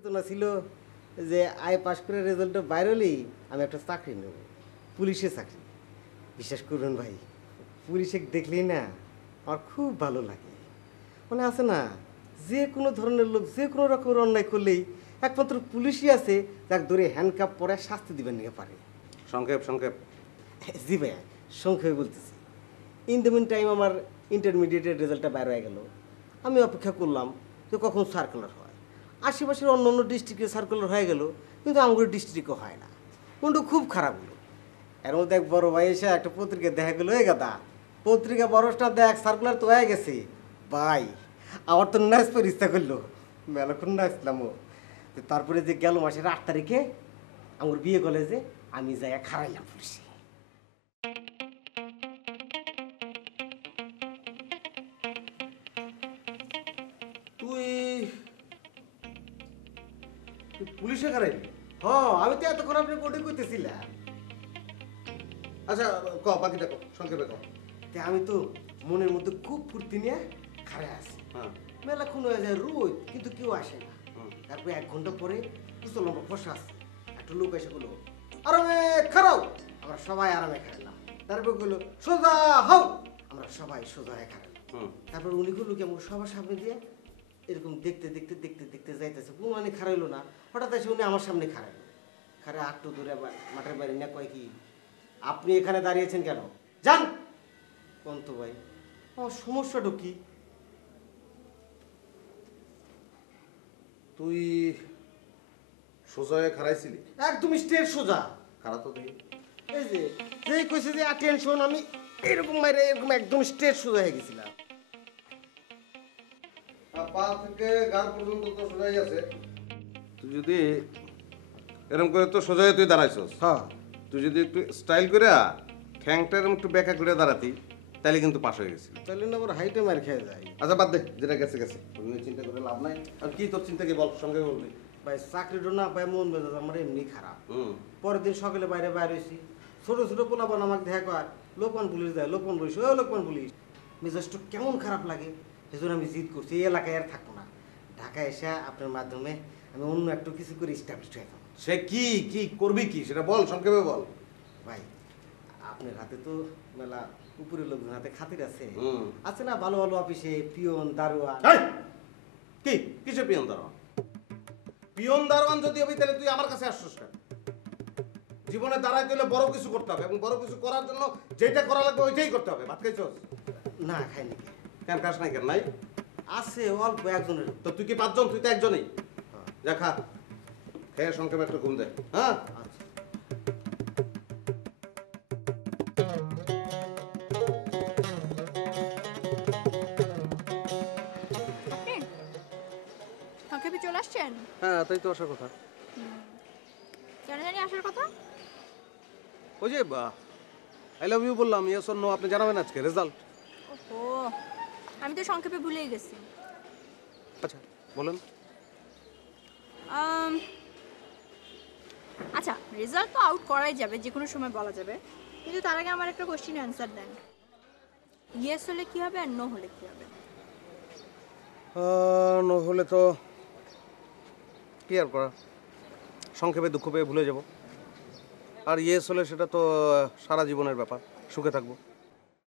চেতনা ছিল যে আই পাস করে রেজাল্টটা বাইর হলেই আমি একটা চাকরি নেব, পুলিশে চাকরি। বিশ্বাস করবেন ভাই, পুলিশে দেখলেই না আমার খুব ভালো লাগে। মানে আছে না, যে কোনো ধরনের লোক যে কোনো রকমের অন্যায় করলেই একমাত্র পুলিশই আছে যাকে ধরে হ্যান্ডকাপ পরে শাস্তি দিবেন নিয়ে পারে। সংক্ষেপ সংক্ষেপ। জি ভাইয়া, সংক্ষেপে বলতেছি। ইন দ্য মিন টাইম আমার ইন্টারমিডিয়েটের রেজাল্টটা বাইর হয়ে গেল। আমি অপেক্ষা করলাম যে কখন সার্কুলার হয়। আশেপাশের অন্য অন্য ডিস্ট্রিক্টে সার্কুলার হয়ে গেল, কিন্তু আমাদের ডিস্ট্রিক্টও হয় না। কিন্তু খুব খারাপ হলো। এর মধ্যে এক বড় ভাই এসে একটা পত্রিকা দেখা গেলো, এই গাদা পত্রিকা বড়টা দেখ, সার্কুলার তো হয়ে গেছে। ভাই আমার তো নাচতে ইচ্ছা করলো, মেলাক্ষণ নাচলামও। তারপরে যে গেল মাসের 8 তারিখে আমার বিয়ে কলেজে আমি যাই খারাইলাম পুলিশে। তুই পুলিশে খারাইলি? হ, আমি তো এতক্ষণ আপনি কোর্টে করতেছিলাম। আচ্ছা ক, বাকিটা ক, সংক্ষেপে ক। আমি তো মনের মধ্যে খুব ফুর্তি নিয়ে খাড়ায় আছি। হ্যাঁ। মেলাক্ষণ হয়ে যায় রোদ, কিন্তু কেউ আসে না। তারপরে 1 ঘন্টা পরে কিছু লম্বা বসে আসছে, একটা লোক এসে বললো আরামে খারাও। আমরা সবাই আরামে খারাইলাম। তারপর বললো সোজা হও, আমরা সবাই সোজা হয়ে খারাইলাম। তারপর উনি করলো কি, আমার সবার সামনে দিয়ে এরকম দেখতে দেখতে দেখতে দেখতে যাইতেছে, কোনো মানে খারাইলো না। হঠাৎ এসে উনি আমার সামনে খারাইলো। খারে আটটু ধরে মাঠের বাইরে না কয় কি, আপনি এখানে দাঁড়িয়েছেন কেন, যান। কন্ত ভাই আমার সমস্যাটা কি? তুই সোজা হয়ে খারাইছিলি? একদম স্ট্রেট সোজা। খারা তো দেখি। এই যে যেই কইছে যে অ্যাটেনশন, আমি এরকম মাইরে এরকম একদম স্ট্রেট সোজা হয়ে গেছিলাম। পা থেকে গান পর্যন্ত তো সোজাই আছে। তুই যদি এরকম করে তো সোজা হয়ে তুই দাঁড়াইছস, হ্যাঁ, তুই যদি একটু স্টাইল করে ঠ্যাংটা এরকম একটু বেঁকা করে দাঁড়াতি, তাহলে কিন্তু পাশ হয়ে গেছিল। তাহলে না আমার হাইটে মার খেয়ে যায়। আচ্ছা বাদ দে, যেটা গেছে গেছে, ওই নিয়ে চিন্তা করে লাভ নাই। আর কি তোর চিন্তা, কি বল, সঙ্গে বলবি। ভাই চাকরিটা না পাই মন মেজাজ আমার এমনি খারাপ। পরের দিন সকালে বাইরে বাইরে হয়েছি, ছোট ছোট পোলাপান আমাকে দেখা কয় লোকমান পুলিশ দেয়, লোকমান পুলিশ, ও লোকমান পুলিশ। মেজাজটা কেমন খারাপ লাগে, সেজন্য আমি জিদ করছি এই এলাকায় আর থাকবো না। ঢাকায় এসে আপনার মাধ্যমে আমি অন্য একটু কিছু করে স্টাবলিশ হয়ে যাবো। সে কি কি করবি, কি সেটা বল, সংক্ষেপে বল। ভাই আপনার হাতে তো মেলা উপরের লোকজন হাতে খাতির আছে, আছে না ভালো ভালো অফিসে পিয়ন দারোয়ান। কি কিসে পিয়ন দারোয়ান? পিয়ন দারোয়ান যদি হবি তাহলে তুই আমার কাছে আসছিস কেন? জীবনে দাঁড়াইতে হলে বড় কিছু করতে হবে, এবং বড় কিছু করার জন্য যেটা করা লাগবে ওইটাই করতে হবে। ভাত খাইছস? না খাইনি। কেন খাস নাই? কেন নাই? আছে অল্প একজনের। তো তুই কি 5 জন? তুই তো একজনই। যা খা, খেয়ে সংক্ষেপে একটা ঘুম দে। হ্যাঁ সংক্ষেপে চলে আসছেন? হ্যাঁ, তাই তো আসার কথা। কেন জানি আসার কথা? ওই যে আই লাভ ইউ বললাম, ইয়েস অর নো আপনি জানাবেন আজকে রেজাল্ট। ও আমি তো সংক্ষেপে ভুলেই গেছি। আচ্ছা বলেন। আচ্ছা, রেজাল্ট তো আউট করাই যাবে, যে কোনো সময় বলা যাবে, কিন্তু তার আগে আমার একটা কোশ্চেন অ্যান্সার দেন। ইয়েস হলে কি হবে আর নো হলে কি হবে? নো হলে তো কি আর করা, সংক্ষেপে দুঃখ পেয়ে ভুলে যাব। আর ইয়েস হলে সেটা তো সারা জীবনের ব্যাপার, সুখে থাকবো।